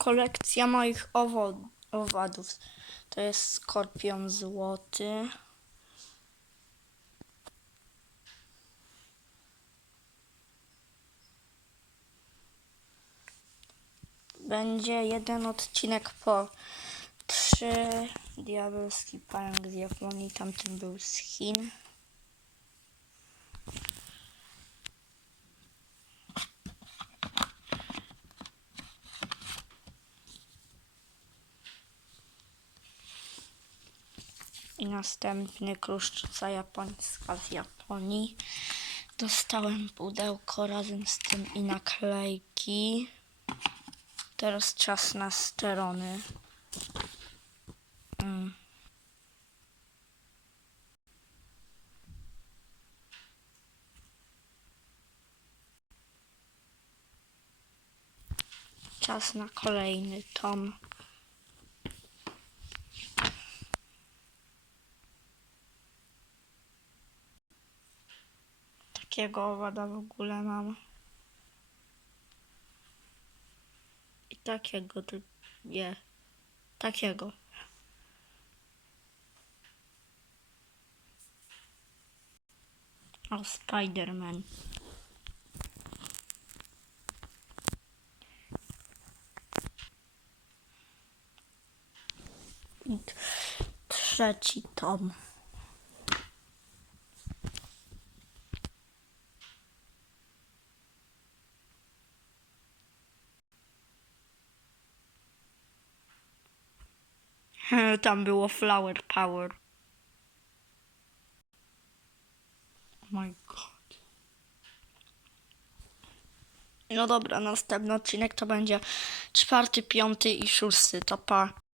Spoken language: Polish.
kolekcja moich owadów. To jest skorpion złoty. Będzie jeden odcinek po trzy. Diabelski pająk z Japonii, tamten był z Chin. I następny kruszczyca japońska z Japonii. Dostałem pudełko razem z tym i naklejki. Teraz czas na sterony. Mm. Czas na kolejny tom. Takiego owada w ogóle mam. I takiego ty- nie. Takiego. O, Spider-Man. Trzeci tom. Tam było Flower Power. Oh my god. No dobra, następny odcinek to będzie czwarty, piąty i szósty. To pa.